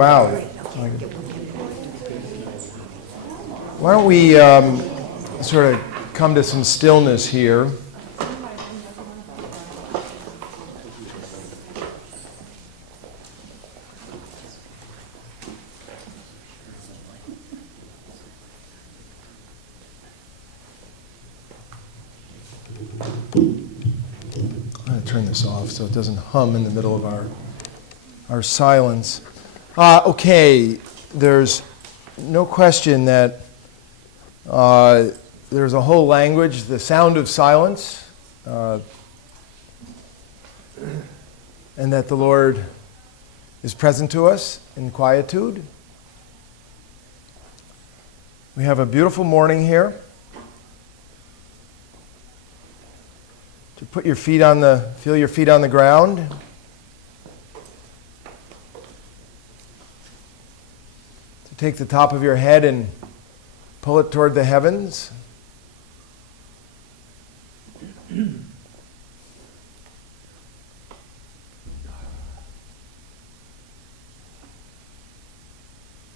Wow. Why don't we sort of come to some stillness here. I'm going to turn this off so it doesn't hum in the middle of our silence. Okay, there's no question that there's a whole language, the sound of silence, and that the Lord is present to us in quietude. We have a beautiful morning here. To put your feet feel your feet on the ground. To take the top of your head and pull it toward the heavens.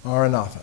Maranatha.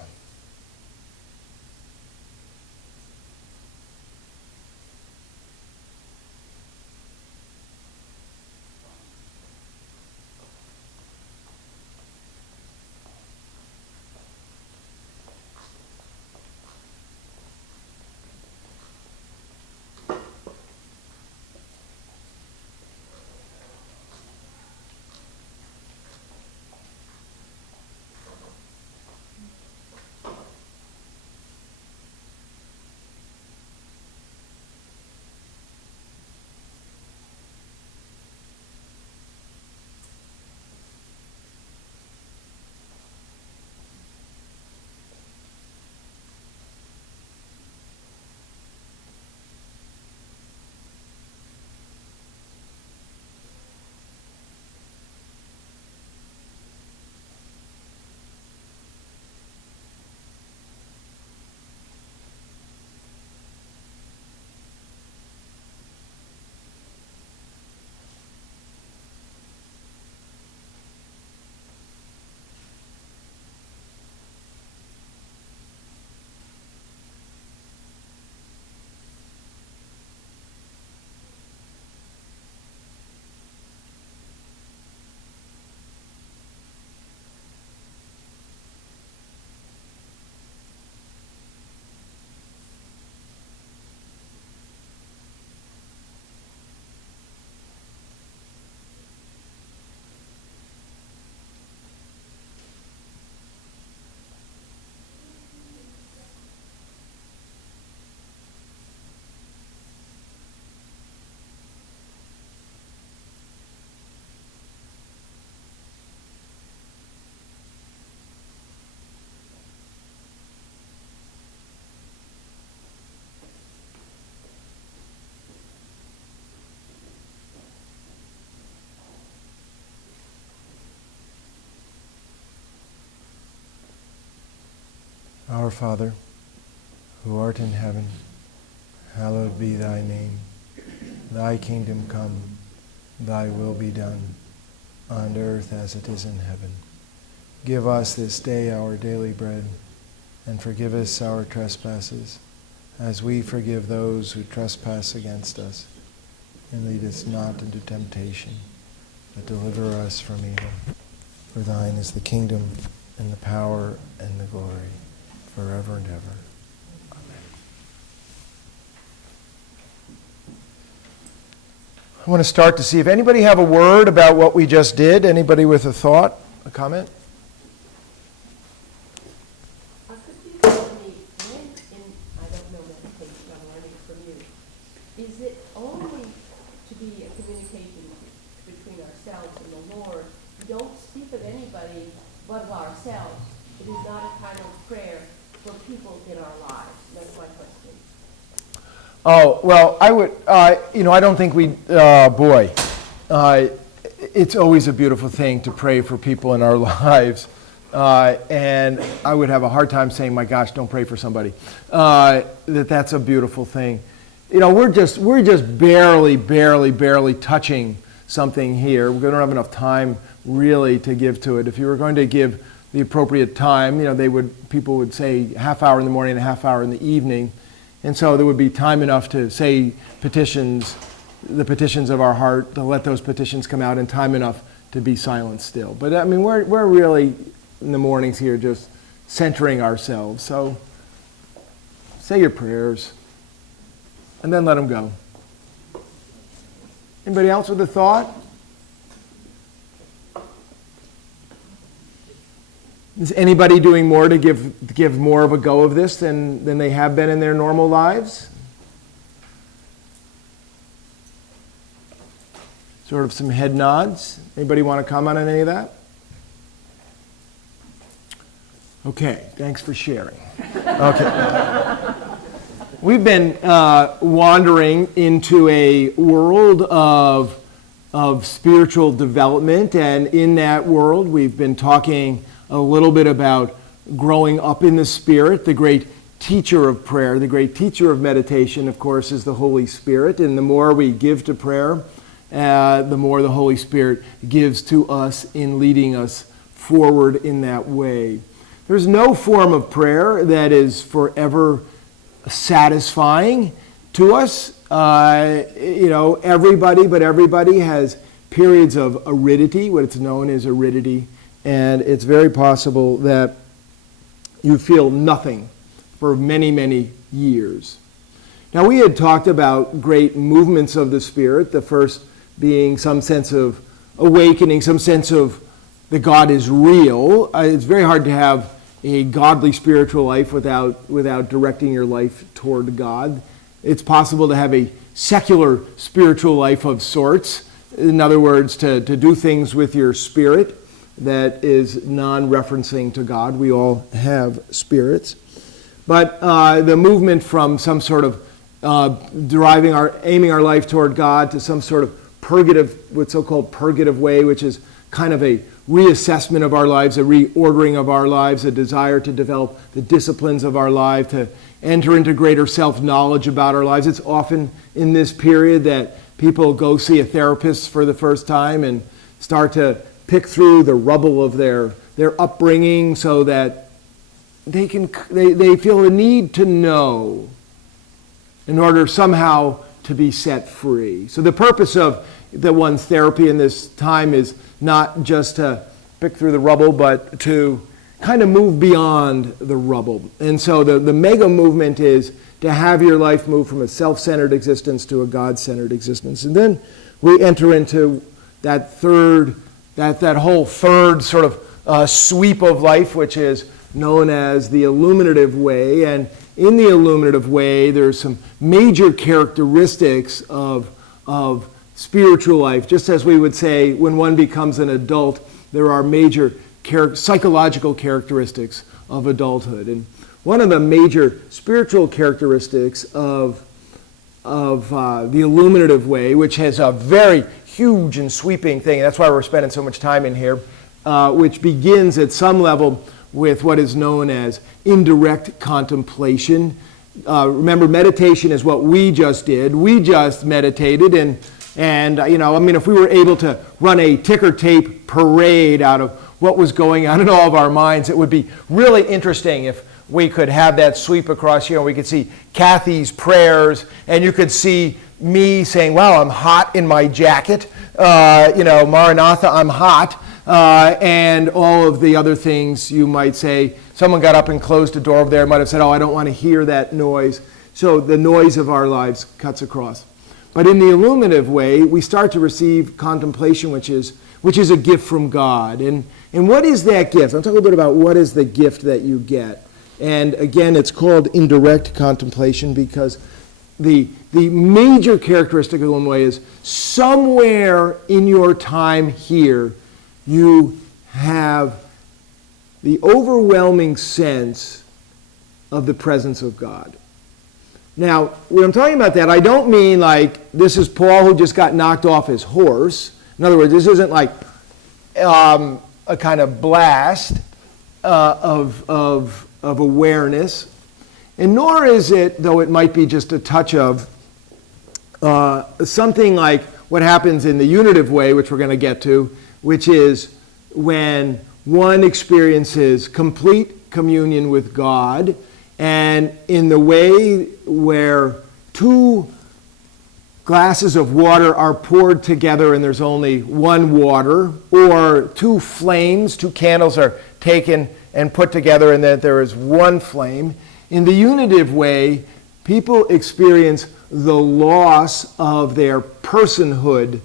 Our Father, who art in heaven, hallowed be thy name. Thy kingdom come, thy will be done, on earth as it is in heaven. Give us this day our daily bread, and forgive us our trespasses, as we forgive those who trespass against us. And lead us not into temptation, but deliver us from evil. For thine is the kingdom, and the power, and the glory, forever and ever. Amen. I want to start to see if anybody have a word about what we just did. Anybody with a thought, a comment? Could you tell me when I don't know meditation, I'm learning from you. Is it only to be a communication between ourselves and the Lord? We don't speak of anybody but of ourselves. It is not a kind of prayer for people in our lives. That's my question. Oh, well, I would, I don't think it's always a beautiful thing to pray for people in our lives. And I would have a hard time saying, my gosh, don't pray for somebody. That's a beautiful thing. We're just barely touching something here. We don't have enough time really to give to it. If you were going to give the appropriate time. People would say half hour in the morning and a half hour in the evening. And so there would be time enough to say the petitions of our heart, to let those petitions come out, and time enough to be silent still. But I mean, we're really in the mornings here just centering ourselves. So say your prayers and then let them go. Anybody else with a thought? Is anybody doing more to give more of a go of this than they have been in their normal lives? Sort of some head nods. Anybody want to comment on any of that? Okay, thanks for sharing. Okay. We've been wandering into a world of spiritual development, and in that world we've been talking a little bit about growing up in the Spirit. The great teacher of prayer, the great teacher of meditation, of course, is the Holy Spirit, and the more we give to prayer, the more the Holy Spirit gives to us in leading us forward in that way. There's no form of prayer that is forever satisfying to us. Everybody has periods of aridity, what's known as aridity, and it's very possible that you feel nothing for many, many years. Now, we had talked about great movements of the Spirit, the first being some sense of awakening, some sense of that God is real. It's very hard to have a godly spiritual life without directing your life toward God. It's possible to have a secular spiritual life of sorts. In other words, to do things with your spirit that is non-referencing to God. We all have spirits. But the movement from some sort of aiming our life toward God to some sort of what's so-called purgative way, which is kind of a reassessment of our lives, a reordering of our lives, a desire to develop the disciplines of our life, to enter into greater self-knowledge about our lives. It's often in this period that people go see a therapist for the first time and start to pick through the rubble of their upbringing so that they feel a need to know in order somehow to be set free. So the purpose of one's therapy in this time is not just to pick through the rubble, but to kind of move beyond the rubble. And so the mega movement is to have your life move from a self-centered existence to a God-centered existence. And then we enter into that whole third sort of sweep of life, which is known as the illuminative way. And in the illuminative way, there's some major characteristics of spiritual life. Just as we would say when one becomes an adult, there are major psychological characteristics of adulthood. And one of the major spiritual characteristics of the illuminative way, which has a very huge and sweeping thing, that's why we're spending so much time in here, which begins at some level with what is known as indirect contemplation. Remember, meditation is what we just did. We just meditated, and if we were able to run a ticker tape parade out of what was going on in all of our minds, it would be really interesting if we could have that sweep across here and we could see Kathy's prayers, and you could see me saying, wow, I'm hot in my jacket. Maranatha, I'm hot. And all of the other things you might say. Someone got up and closed the door over there, might have said, oh, I don't want to hear that noise. So the noise of our lives cuts across. But in the illuminative way, we start to receive contemplation, which is a gift from God. And what is that gift? I'll talk a little bit about what is the gift that you get. And again, it's called indirect contemplation because the major characteristic of the illuminative way is somewhere in your time here, you have the overwhelming sense of the presence of God. Now, when I'm talking about that, I don't mean like this is Paul who just got knocked off his horse. In other words, this isn't like a kind of blast of awareness. And nor is it, though it might be just a touch of, something like what happens in the unitive way, which we're going to get to, which is when one experiences complete communion with God, and in the way where two glasses of water are poured together and there's only one water, or two flames, two candles are taken and put together and that there is one flame. In the unitive way, people experience the loss of their personhood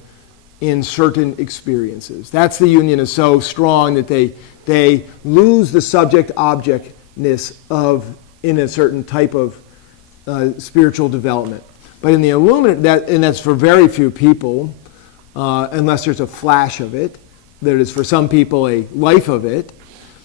in certain experiences. That's the union is so strong that they lose the subject-objectness of in a certain type of spiritual development. But in the illuminative, and that's for very few people, unless there's a flash of it. There is for some people a life of it.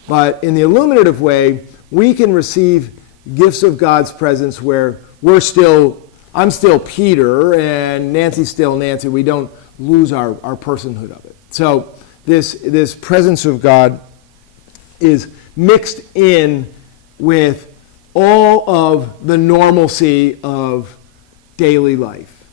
But in the illuminative way, we can receive gifts of God's presence where I'm still Peter and Nancy's still Nancy. We don't lose our personhood of it. So this presence of God is mixed in with all of the normalcy of daily life.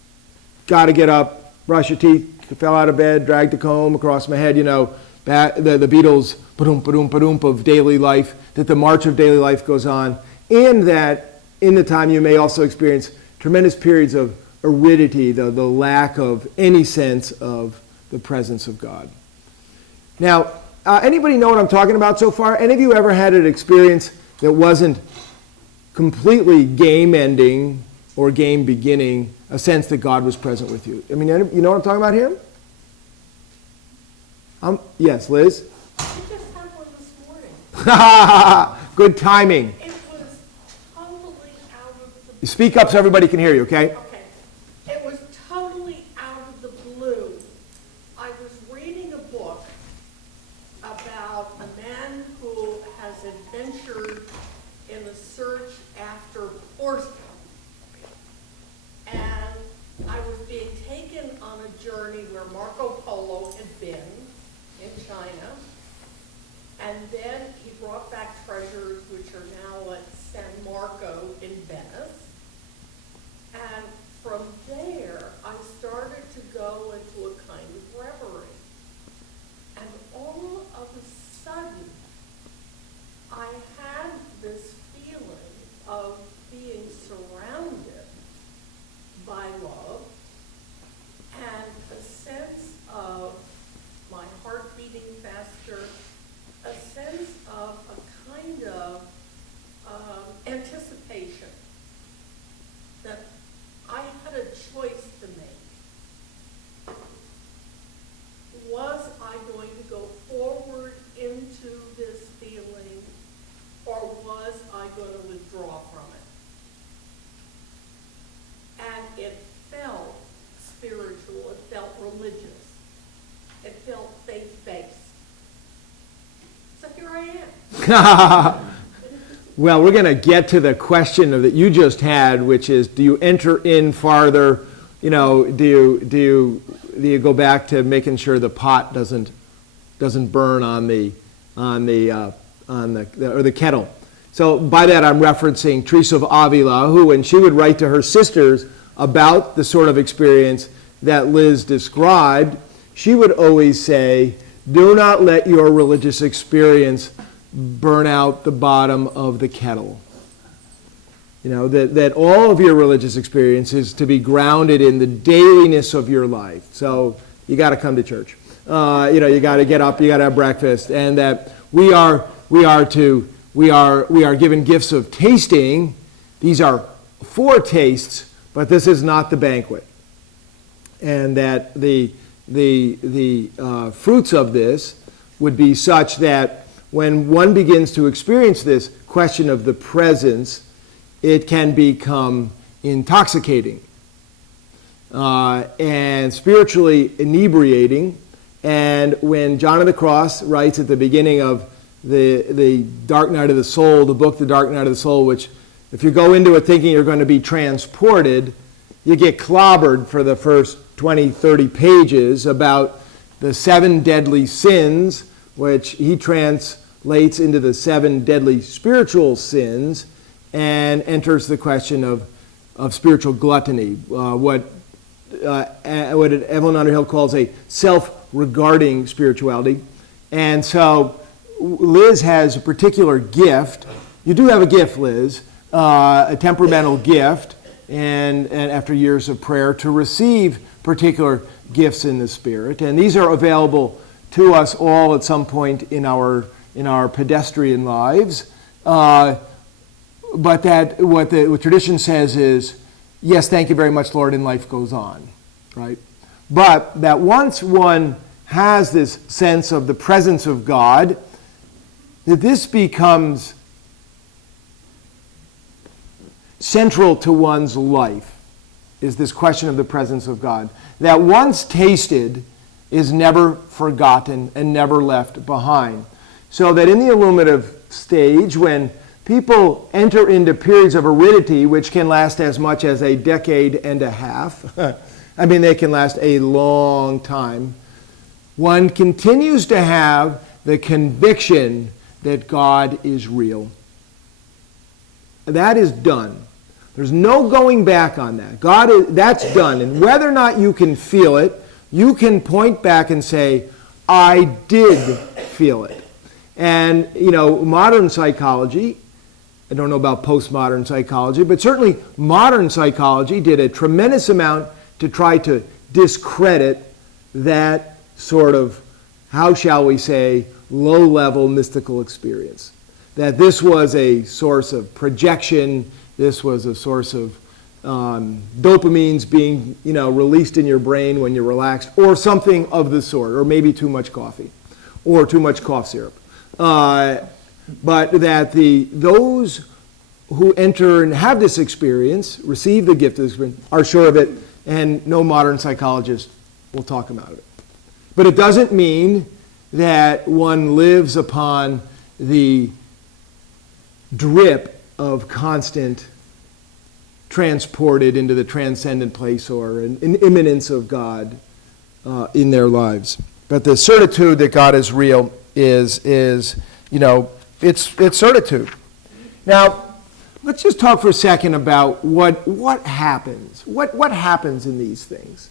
Got to get up, brush your teeth, fell out of bed, dragged the comb across my head, the Beatles, ba-doom, ba-doom, ba-doom of daily life, that the march of daily life goes on, and that in the time you may also experience tremendous periods of aridity, the lack of any sense of the presence of God. Now, anybody know what I'm talking about so far? Any of you ever had an experience that wasn't completely game-ending or game-beginning, a sense that God was present with you? I mean, you know what I'm talking about here? Yes, Liz? I just had one this morning. Good timing. It was totally out of the... Speak up so everybody can hear you, okay? Okay. It was totally out of the blue. I was reading a book about a man who has adventured in the search after porcelain. And I was being taken on a journey where Marco Polo had been in China. And then he brought back treasures which are now at San Marco in Venice. And from there, I started to go into a kind of reverie. And all of a sudden, I had this feeling of being surrounded by love and a sense of my heart beating faster, a sense of a kind of anticipation that I had a choice to make. Was I going to go forward into this feeling, or was I going to withdraw from it? And it felt spiritual, it felt religious, it felt faith-based. So here I am. Well, we're going to get to the question that you just had, which is, do you enter in farther? Do you go back to making sure the pot doesn't burn on the kettle? So by that I'm referencing Teresa of Avila, who, when she would write to her sisters about the sort of experience that Liz described, she would always say, do not let your religious experience burn out the bottom of the kettle. That all of your religious experience is to be grounded in the dailiness of your life. So you got to come to church. You got to get up, you got to have breakfast, and that we are given gifts of tasting. These are foretastes, but this is not the banquet. And that the fruits of this would be such that when one begins to experience this question of the presence, it can become intoxicating and spiritually inebriating. And when John of the Cross writes at the beginning of the Dark Night of the Soul, the book The Dark Night of the Soul, which if you go into it thinking you're going to be transported, you get clobbered for the first 20, 30 pages about the 7 deadly sins, which he translates into the 7 deadly spiritual sins, and enters the question of spiritual gluttony, what Evelyn Underhill calls a self-regarding spirituality. And so Liz has a particular gift. You do have a gift, Liz, a temperamental gift, and after years of prayer, to receive particular gifts in the Spirit. And these are available to us all at some point in our pedestrian lives. But that what tradition says is, yes, thank you very much, Lord, and life goes on, right? But that once one has this sense of the presence of God, that this becomes central to one's life, is this question of the presence of God. That once tasted is never forgotten and never left behind. So that in the illuminative stage, when people enter into periods of aridity, which can last as much as a decade and a half, I mean, they can last a long time, one continues to have the conviction that God is real. That is done. There's no going back on that. That's done. And whether or not you can feel it, you can point back and say, I did feel it. And, modern psychology, I don't know about postmodern psychology, but certainly modern psychology did a tremendous amount to try to discredit that sort of, how shall we say, low-level mystical experience. That this was a source of projection, this was a source of dopamines being, released in your brain when you're relaxed, or something of the sort, or maybe too much coffee, or too much cough syrup. But that those who enter and have this experience, receive the gift of this experience, are sure of it, and no modern psychologist will talk about it. But it doesn't mean that one lives upon the drip of constant transported into the transcendent place or an immanence of God in their lives. But the certitude that God is real is it's certitude. Now, let's just talk for a second about what happens. What happens in these things?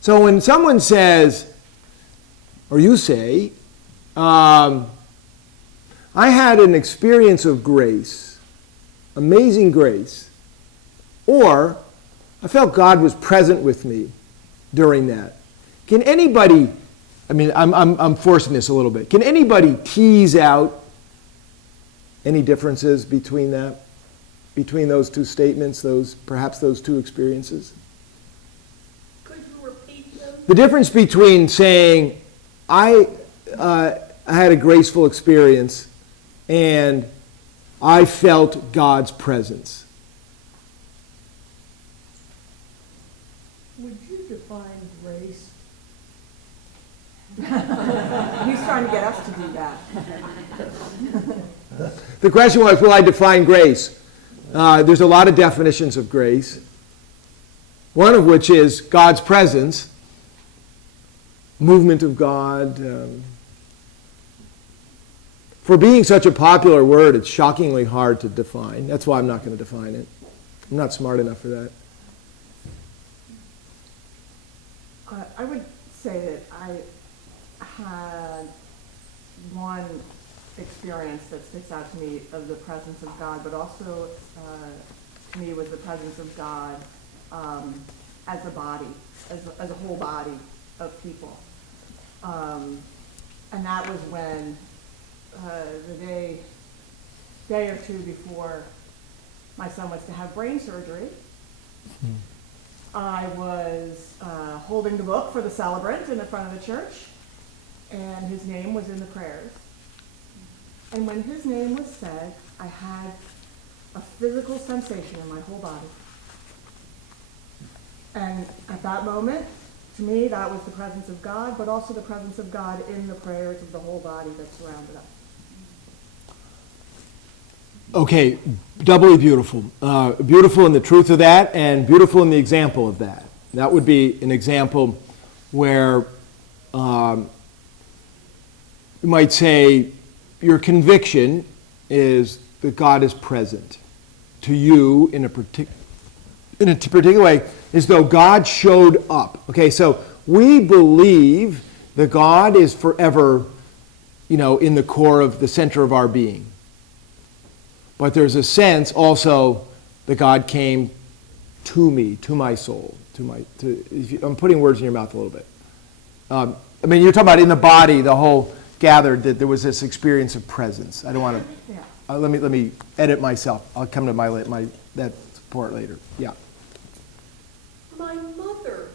So when someone says, or you say, I had an experience of grace, amazing grace, or I felt God was present with me during that. Can anybody, I'm forcing this a little bit, can anybody tease out any differences between that, between those two statements, perhaps those two experiences? Could you repeat them? The difference between saying, I had a graceful experience and I felt God's presence. Would you define grace? He's trying to get us to do that. The question was, will I define grace? There's a lot of definitions of grace. One of which is God's presence, movement of God. For being such a popular word, it's shockingly hard to define. That's why I'm not going to define it. I'm not smart enough for that. I would say that I had one experience that sticks out to me of the presence of God, but also to me was the presence of God as a body, as a whole body of people. And that was when the day or two before my son was to have brain surgery, I was holding the book for the celebrant in the front of the church, and his name was in the prayers. And when his name was said, I had a physical sensation in my whole body. And at that moment, to me, that was the presence of God, but also the presence of God in the prayers of the whole body that surrounded us. Okay, doubly beautiful. Beautiful in the truth of that, and beautiful in the example of that. That would be an example where you might say your conviction is that God is present to you in a particular way, as though God showed up. Okay, so we believe that God is forever in the core of the center of our being. But there's a sense also that God came to me, to my soul, I'm putting words in your mouth a little bit. You're talking about in the body, the whole gathered, that there was this experience of presence. I don't want to, Yeah. let me edit myself. I'll come to that part later. Yeah. My mother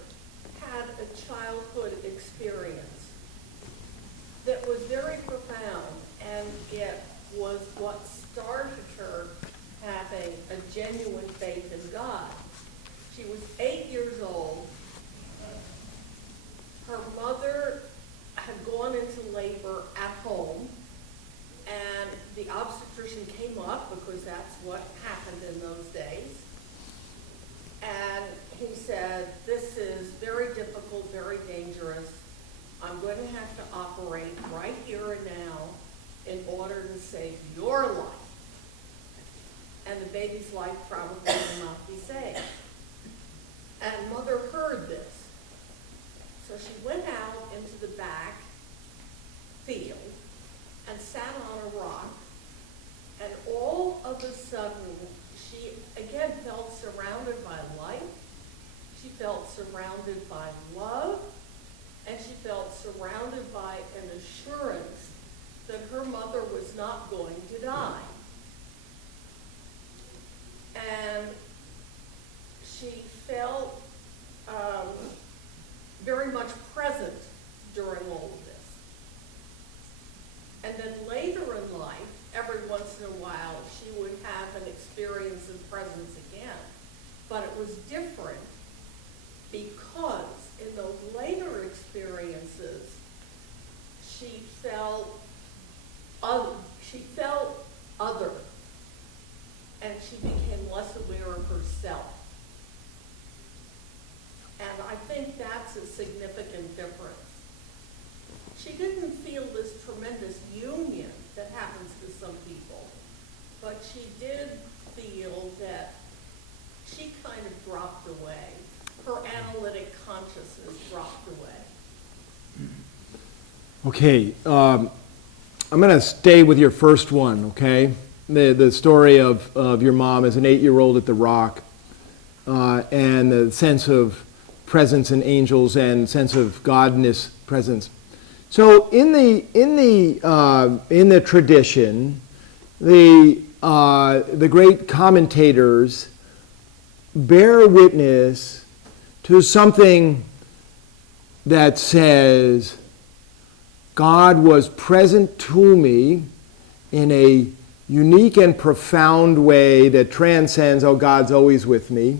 had a childhood experience that was very profound, and it was what started her having a genuine faith in God. She was 8 years old. Her mother had gone into labor at home, and the obstetrician came up because that's what happened in those days. And he said, "This is very difficult, very dangerous. I'm going to have to operate right here and now in order to save your life. And the baby's life probably will not be saved." And mother heard this. So she went out into the back field and sat on a rock, and all of a sudden, she again felt surrounded by light, she felt surrounded by love, and she felt surrounded by an assurance that her mother was not going to die. And she felt very much present during all of this. And then later in life, every once in a while, she would have an experience of presence again. But it was different because in those later experiences, she felt other, and she became less aware of herself. And I think that's a significant difference. She didn't feel this tremendous union that happens to some people, but she did feel that she kind of dropped away. Her analytic consciousness dropped away. Okay, I'm going to stay with your first one, okay? The story of your mom as an 8-year-old at the rock, and the sense of presence in angels and sense of godness presence. So in the tradition, the great commentators bear witness to something that says God was present to me in a unique and profound way that transcends, oh, God's always with me,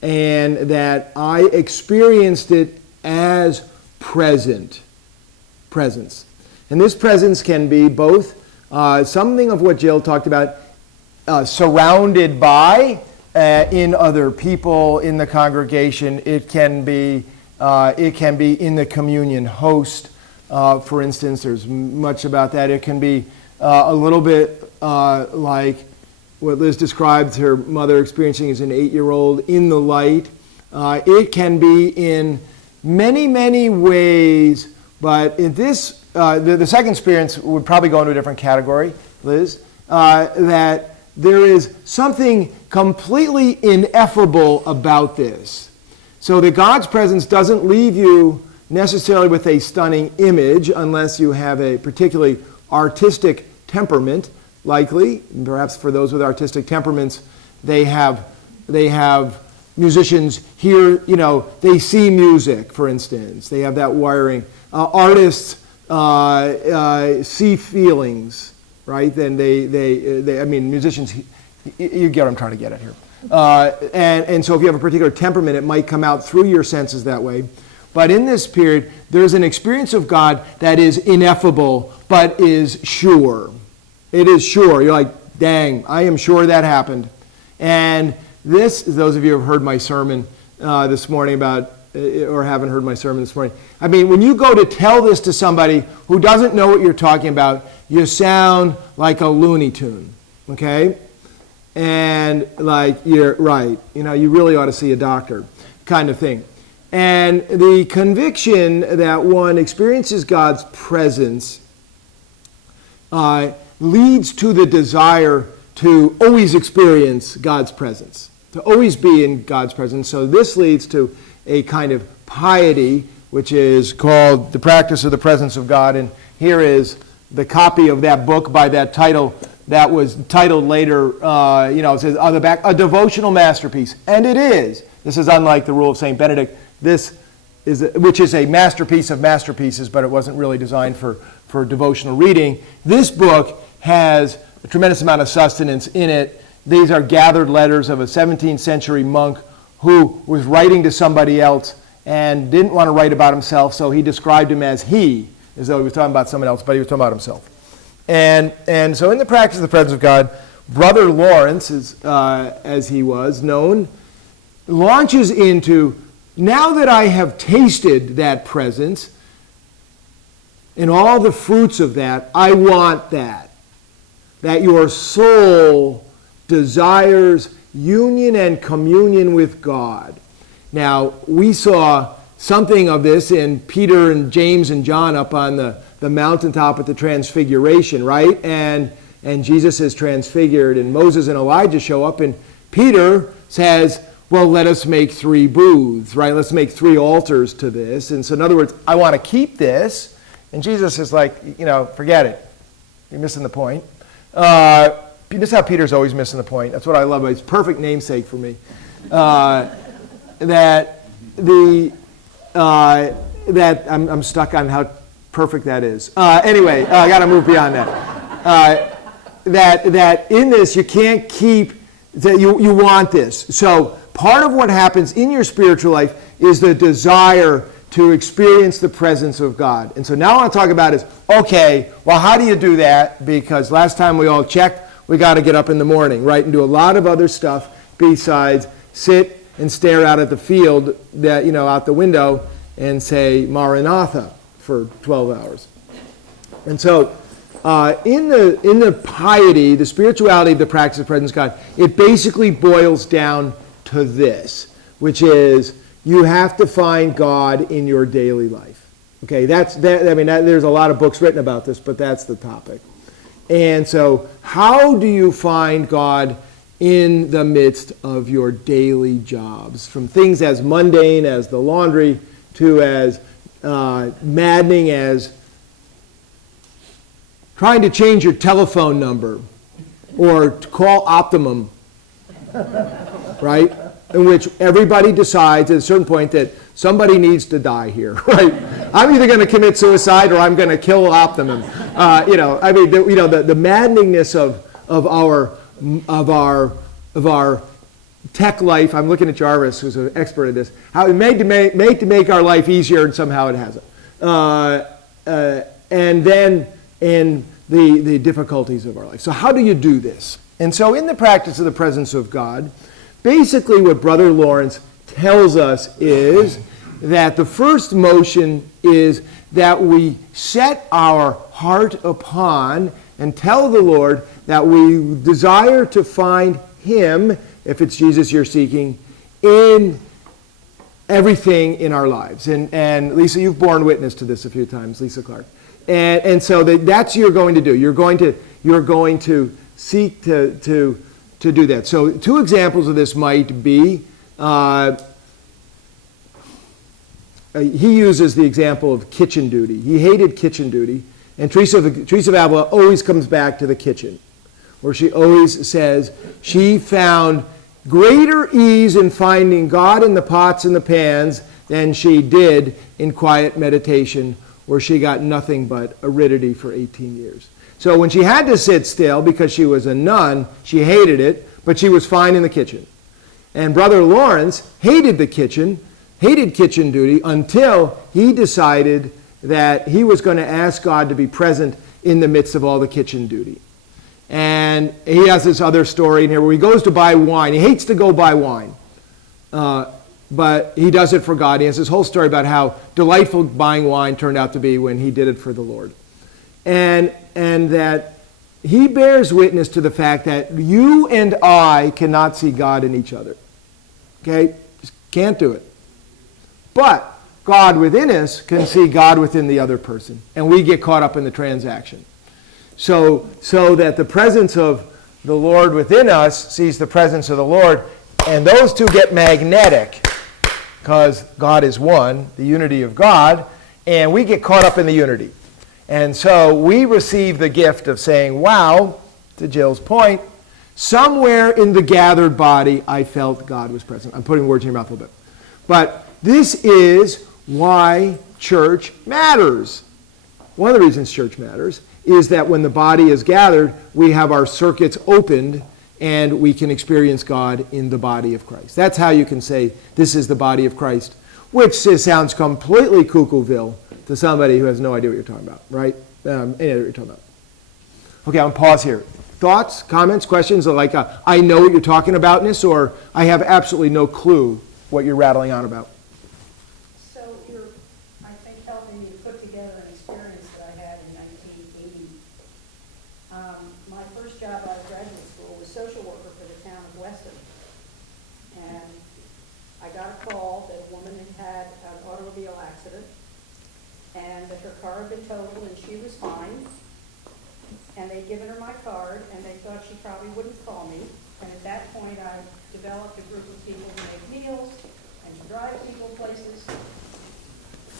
and that I experienced it as presence. And this presence can be both something of what Jill talked about, surrounded by in other people in the congregation. It can be in the communion host. For instance, there's much about that. It can be a little bit like what Liz described her mother experiencing as an 8-year-old in the light. It can be in many, many ways, but in this, the second experience would probably go into a different category, Liz, that there is something completely ineffable about this. So that God's presence doesn't leave you necessarily with a stunning image unless you have a particularly artistic temperament, likely. Perhaps for those with artistic temperaments, they have musicians hear, they see music, for instance. They have that wiring. Artists see feelings, right? Then musicians, you get what I'm trying to get at here. And so if you have a particular temperament, it might come out through your senses that way. But in this period, there's an experience of God that is ineffable, but is sure. It is sure. You're like, dang, I am sure that happened. And this, those of you who have heard my sermon this morning about, or haven't heard my sermon this morning, when you go to tell this to somebody who doesn't know what you're talking about, you sound like a Looney Tune, okay? And like, you're right, you really ought to see a doctor, kind of thing. And the conviction that one experiences God's presence leads to the desire to always experience God's presence, to always be in God's presence. So this leads to a kind of piety, which is called The Practice of the Presence of God. And here is the copy of that book by that title that was titled later, it says on the back, A Devotional Masterpiece. And it is. This is unlike the Rule of St. Benedict, which is a masterpiece of masterpieces, but it wasn't really designed for devotional reading. This book has a tremendous amount of sustenance in it. These are gathered letters of a 17th century monk who was writing to somebody else and didn't want to write about himself, so he described him as he, as though he was talking about someone else, but he was talking about himself. And so in the practice of the presence of God, Brother Lawrence, as he was known, launches into, now that I have tasted that presence and all the fruits of that, I want that your soul desires union and communion with God. Now, we saw something of this in Peter and James and John up on the mountaintop at the Transfiguration, right? And Jesus is transfigured, and Moses and Elijah show up, and Peter says, well, let us make 3 booths, right? Let's make 3 altars to this. And so, in other words, I want to keep this. And Jesus is like, forget it. You're missing the point. This is how Peter's always missing the point. That's what I love. It's perfect namesake for me. That I'm stuck on how perfect that is. Anyway, I got to move beyond that. That in this you can't keep that you want this. So part of what happens in your spiritual life is the desire to experience the presence of God. And so now I want to talk about is, okay, well, how do you do that? Because last time we all checked, we got to get up in the morning, right, and do a lot of other stuff besides sit and stare out at the field, out the window, and say Maranatha for 12 hours. And so in the piety, the spirituality of the practice of the presence of God, it basically boils down to this, which is you have to find God in your daily life. Okay, there's a lot of books written about this, but that's the topic. And so how do you find God in the midst of your daily jobs? From things as mundane as the laundry to as maddening as trying to change your telephone number or to call Optimum, right? In which everybody decides at a certain point that somebody needs to die here, right? I'm either going to commit suicide or I'm going to kill Optimum. The maddeningness of our tech life. I'm looking at Jarvis, who's an expert at this. How it made to make our life easier, and somehow it hasn't. And then in the difficulties of our life. So how do you do this? And so in the practice of the presence of God, basically what Brother Lawrence tells us is that the first motion is that we set our heart upon and tell the Lord that we desire to find Him, if it's Jesus you're seeking, in everything in our lives. And Lisa, you've borne witness to this a few times, Lisa Clark. And so that's what you're going to do. You're going to seek to do that. So 2 examples of this might be, he uses the example of kitchen duty. He hated kitchen duty. And Teresa of Avila always comes back to the kitchen, where she always says she found greater ease in finding God in the pots and the pans than she did in quiet meditation, where she got nothing but aridity for 18 years. So when she had to sit still because she was a nun, she hated it, but she was fine in the kitchen. And Brother Lawrence hated the kitchen, hated kitchen duty, until he decided that he was going to ask God to be present in the midst of all the kitchen duty. And he has this other story in here where he goes to buy wine. He hates to go buy wine, but he does it for God. He has this whole story about how delightful buying wine turned out to be when he did it for the Lord. And that he bears witness to the fact that you and I cannot see God in each other. Okay? Just can't do it. But God within us can see God within the other person, and we get caught up in the transaction. So that the presence of the Lord within us sees the presence of the Lord, and those two get magnetic because God is one, the unity of God, and we get caught up in the unity. And so we receive the gift of saying, wow, to Jill's point, somewhere in the gathered body I felt God was present. I'm putting words in your mouth a little bit. But this is why church matters. One of the reasons church matters is that when the body is gathered, we have our circuits opened and we can experience God in the body of Christ. That's how you can say this is the body of Christ, which sounds completely cuckooville to somebody who has no idea what you're talking about, right? Any idea what you're talking about. Okay, I'm going to pause here. Thoughts, comments, questions, like I know what you're talking about in this, or I have absolutely no clue what you're rattling on about. So you're, I think, helping me put together an experience that I had in 1980. My first job out of graduate school was social worker for the town of Weston. And I got a call that a woman had had an automobile accident and that her car had been totaled and she was fine. And they'd given her my card and they thought she probably wouldn't call me. And at that point, I developed a group of people to make meals and to drive people places.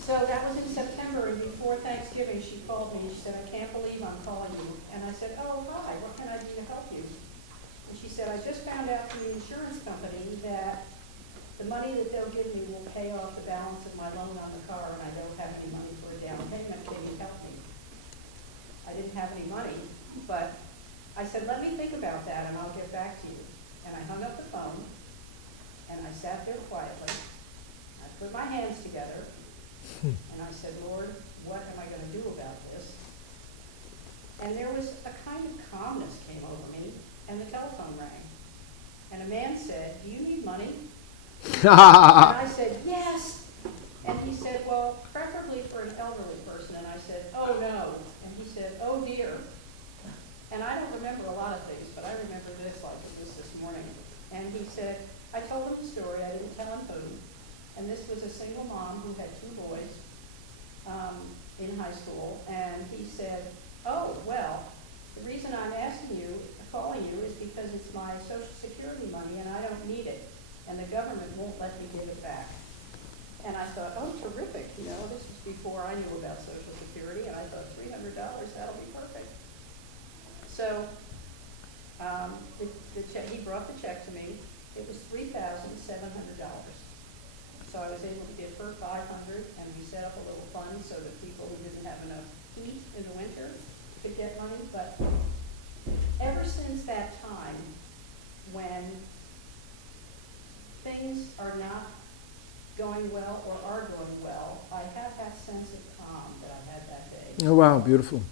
So that was in September, and before Thanksgiving, she called me and she said, I can't believe I'm calling you. And I said, oh, hi, what can I do to help you? And she said, I just found out from the insurance company that the money that they'll give me will pay off the balance of my loan on the car, and I don't have any money for a down payment. Can you help me? I didn't have any money, but I said, let me think about that and I'll get back to you. And I hung up the phone and I sat there quietly. I put my hands together and I said, Lord, what am I going to do about this? And there was a kind of calmness came over me and the telephone rang. And a man said, do you need money? And I said, yes. And he said, well, preferably for an elderly person. And I said, oh no. And he said, oh dear. And I don't remember a lot of things, but I remember this like it was this morning. And he said, I told him the story, I didn't tell him who. And this was a single mom who had two boys in high school. And he said, oh, well, the reason I'm asking you, calling you, is because it's my Social Security money and I don't need it. And the government won't let me give it back. And I thought, oh, terrific, you know, this was before I knew about Social Security, and I thought $300, that'll be perfect. So he brought the check to me. It was $3,700. So I was able to give her $500, and we set up a little fund so that people who didn't have enough heat in the winter could get money. But ever since that time, when things are not going well or are going well, I have that sense of calm that I had that day. Oh, wow, beautiful.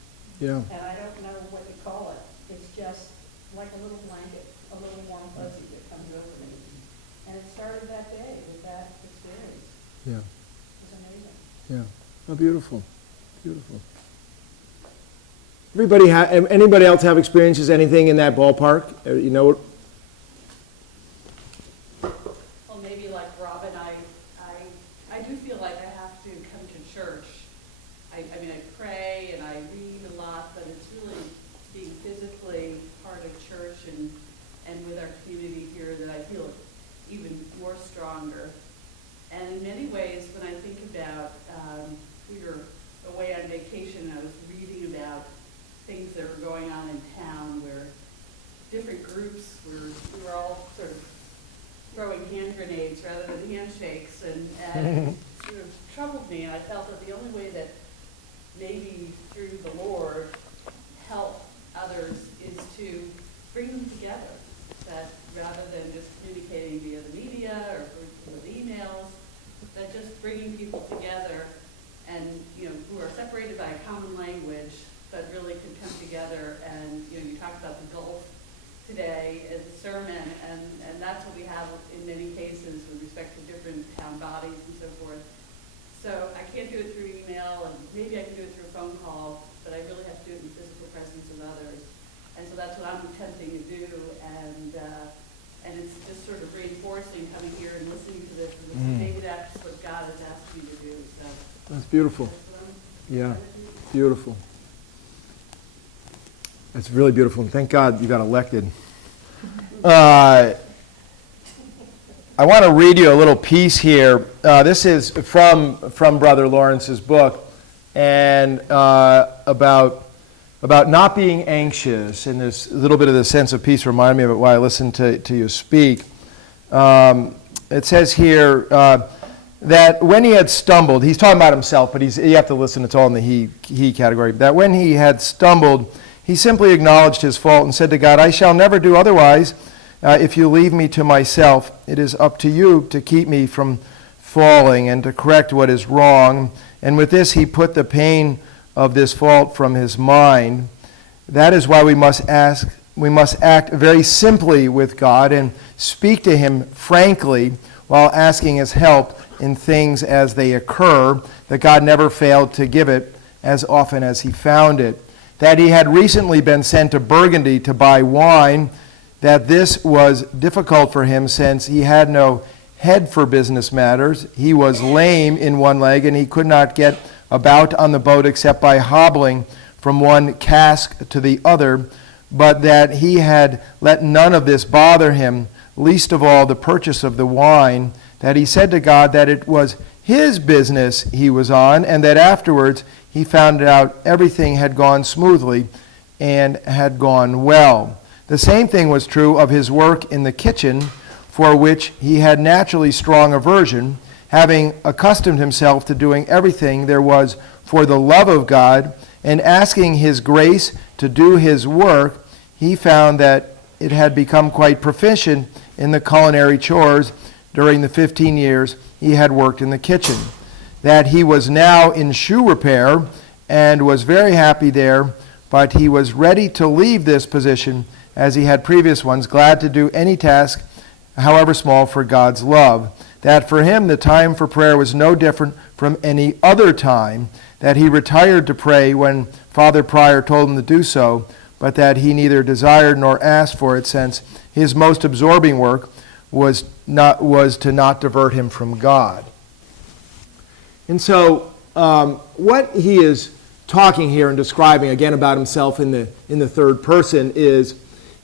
Yeah. And I don't know what to call it. It's just like a little blanket, a little warm fuzzy that comes over me. And it started that day with that experience. Yeah. It was amazing. Yeah. Oh, beautiful. Beautiful. Anybody else have experiences, anything in that ballpark? You know what? Well, maybe like Robin, I do feel like I have to come to church. I mean, I pray and I read a lot, but it's really being physically part of church and with our community here that I feel even more stronger. And in many ways, when I think about, we were away on vacation, I was reading about things that were going on in town where different groups we were all sort of throwing hand grenades rather than handshakes, and it sort of troubled me, and I felt that the only way that maybe through the Lord help others is to bring them together, that rather than just communicating via the media or with emails, that just bringing people together and, you know, who are separated by a common language, but really can come together. And, you know, you talked about the Gulf today as a sermon, and that's what we have in many cases with respect to different town bodies and so forth. So I can't do it through email, and maybe I can do it through a phone call, but I really have to do it in physical presence of others. And so that's what I'm attempting to do, and it's just sort of reinforcing coming here and listening to this, and maybe that's what God has asked me to do. So That's beautiful. that's what I'm Yeah. trying to do. Beautiful. That's really beautiful, and thank God you got elected. I want to read you a little piece here. This is from Brother Lawrence's book, and about not being anxious, and this little bit of the sense of peace reminded me of it while I listened to you speak. It says here that when he had stumbled, he's talking about himself, but you have to listen, it's all in the he category, that when he had stumbled, he simply acknowledged his fault and said to God, I shall never do otherwise. If you leave me to myself, it is up to you to keep me from falling and to correct what is wrong. And with this, he put the pain of this fault from his mind. That is why we must act very simply with God and speak to him frankly while asking his help in things as they occur, that God never failed to give it as often as he found it. That he had recently been sent to Burgundy to buy wine, that this was difficult for him since he had no head for business matters. He was lame in one leg and he could not get about on the boat except by hobbling from one cask to the other, but that he had let none of this bother him, least of all the purchase of the wine, that he said to God that it was his business he was on, and that afterwards he found out everything had gone smoothly and had gone well. The same thing was true of his work in the kitchen, for which he had naturally strong aversion, having accustomed himself to doing everything there was for the love of God, and asking his grace to do his work, he found that it had become quite proficient in the culinary chores during the 15 years he had worked in the kitchen. That he was now in shoe repair and was very happy there, but he was ready to leave this position as he had previous ones, glad to do any task, however small, for God's love. That for him the time for prayer was no different from any other time, that he retired to pray when Father Prior told him to do so, but that he neither desired nor asked for it, since his most absorbing work was to not divert him from God. And so what he is talking here and describing again about himself in the third person is,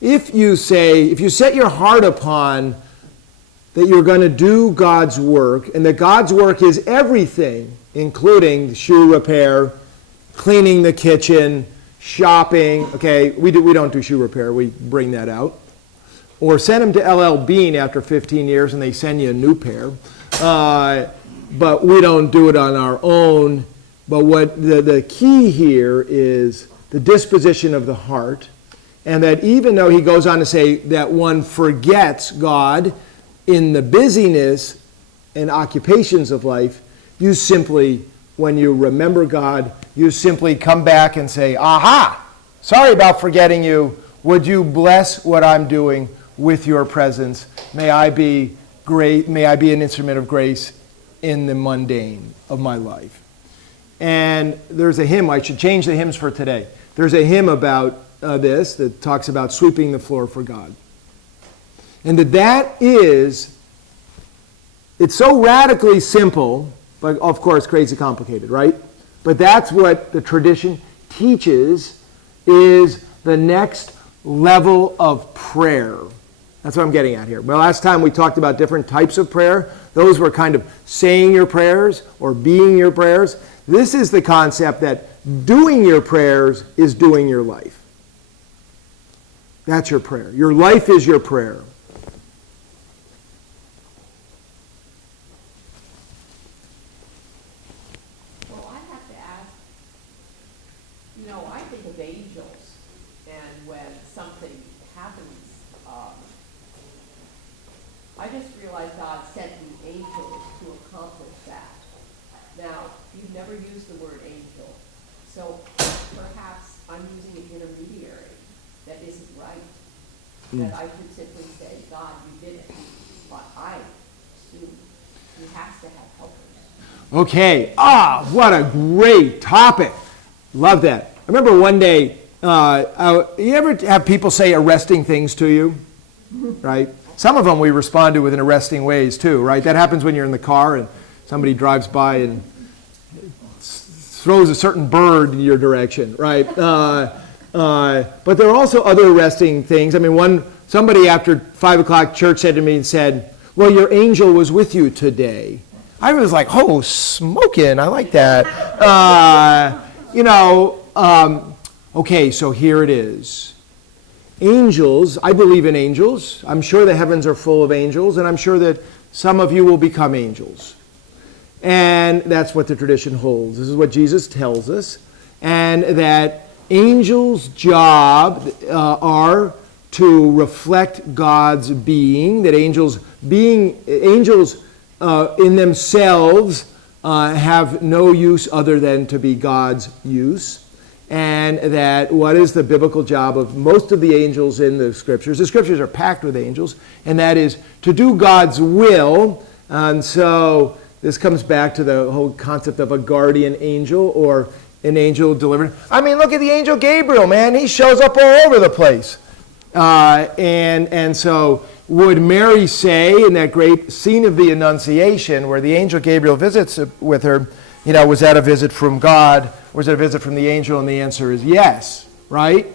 if you set your heart upon that you're going to do God's work, and that God's work is everything, including shoe repair, cleaning the kitchen, shopping. Okay, we don't do shoe repair, we bring that out. Or send them to LL Bean after 15 years and they send you a new pair. But we don't do it on our own. But what the key here is the disposition of the heart, and that even though he goes on to say that one forgets God in the busyness and occupations of life, you simply, when you remember God, you simply come back and say, aha, sorry about forgetting you. Would you bless what I'm doing with your presence? May I be great, may I be an instrument of grace in the mundane of my life. And there's a hymn, I should change the hymns for today. There's a hymn about this that talks about sweeping the floor for God. And it's so radically simple, but of course crazy complicated, right? But that's what the tradition teaches is the next level of prayer. That's what I'm getting at here. Well, last time we talked about different types of prayer. Those were kind of saying your prayers or being your prayers. This is the concept that doing your prayers is doing your life. That's your prayer. Your life is your prayer. Well, I have to ask, I think of angels, and when something happens, I just realized God sent the angels to accomplish that. Now, you've never used the word angel, so perhaps I'm using an intermediary that isn't right. That I could simply say, God, you did it, but I assume he has to have helpers. Okay. What a great topic. Love that. I remember one day, you ever have people say arresting things to you? Right? Some of them we respond to with arresting ways too, right? That happens when you're in the car and somebody drives by and throws a certain bird in your direction, right? But there are also other arresting things. I mean, somebody after 5 o'clock church said to me and said, well, your angel was with you today. I was like, oh, smoking, I like that. Okay, so here it is. Angels, I believe in angels. I'm sure the heavens are full of angels, and I'm sure that some of you will become angels. And that's what the tradition holds. This is what Jesus tells us. And that angels' job are to reflect God's being, that angels in themselves have no use other than to be God's use. And that what is the biblical job of most of the angels in the Scriptures? The Scriptures are packed with angels, and that is to do God's will. And so this comes back to the whole concept of a guardian angel or an angel delivered. I mean, look at the angel Gabriel, man. He shows up all over the place. And so would Mary say in that great scene of the Annunciation where the angel Gabriel visits with her, was that a visit from God? Was it a visit from the angel? And the answer is yes, right?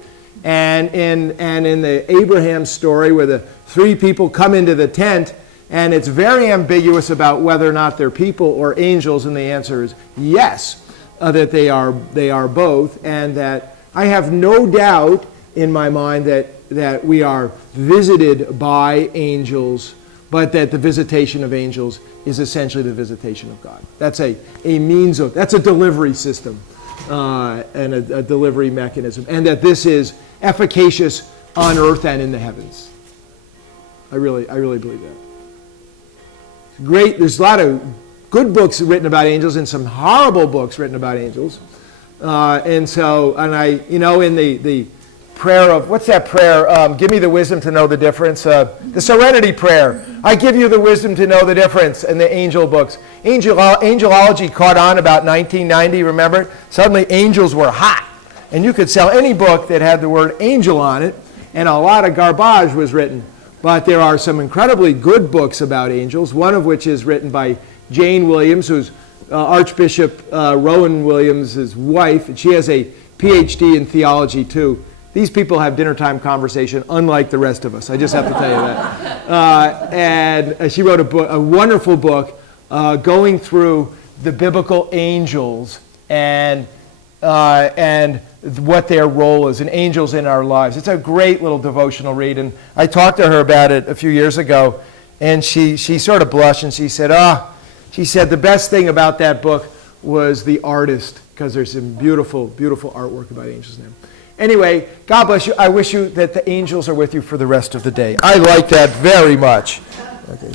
And in the Abraham story where the 3 people come into the tent, and it's very ambiguous about whether or not they're people or angels, and the answer is yes, that they are both, and that I have no doubt in my mind that we are visited by angels, but that the visitation of angels is essentially the visitation of God. That's a delivery system and a delivery mechanism, and that this is efficacious on earth and in the heavens. I really believe that. Great. There's a lot of good books written about angels and some horrible books written about angels. In the prayer of, what's that prayer? Give me the wisdom to know the difference. The Serenity Prayer. I give you the wisdom to know the difference in the angel books. Angelology caught on about 1990, remember it? Suddenly angels were hot. And you could sell any book that had the word angel on it, and a lot of garbage was written. But there are some incredibly good books about angels, one of which is written by Jane Williams, who's Archbishop Rowan Williams' wife, and she has a PhD in theology too. These people have dinner time conversation unlike the rest of us. I just have to tell you that. And she wrote a wonderful book going through the biblical angels and what their role is, and angels in our lives. It's a great little devotional read, and I talked to her about it a few years ago, and she sort of blushed, and she said, the best thing about that book was the artist, because there's some beautiful, beautiful artwork about angels in there. Anyway, God bless you. I wish you that the angels are with you for the rest of the day. I like that very much. Okay.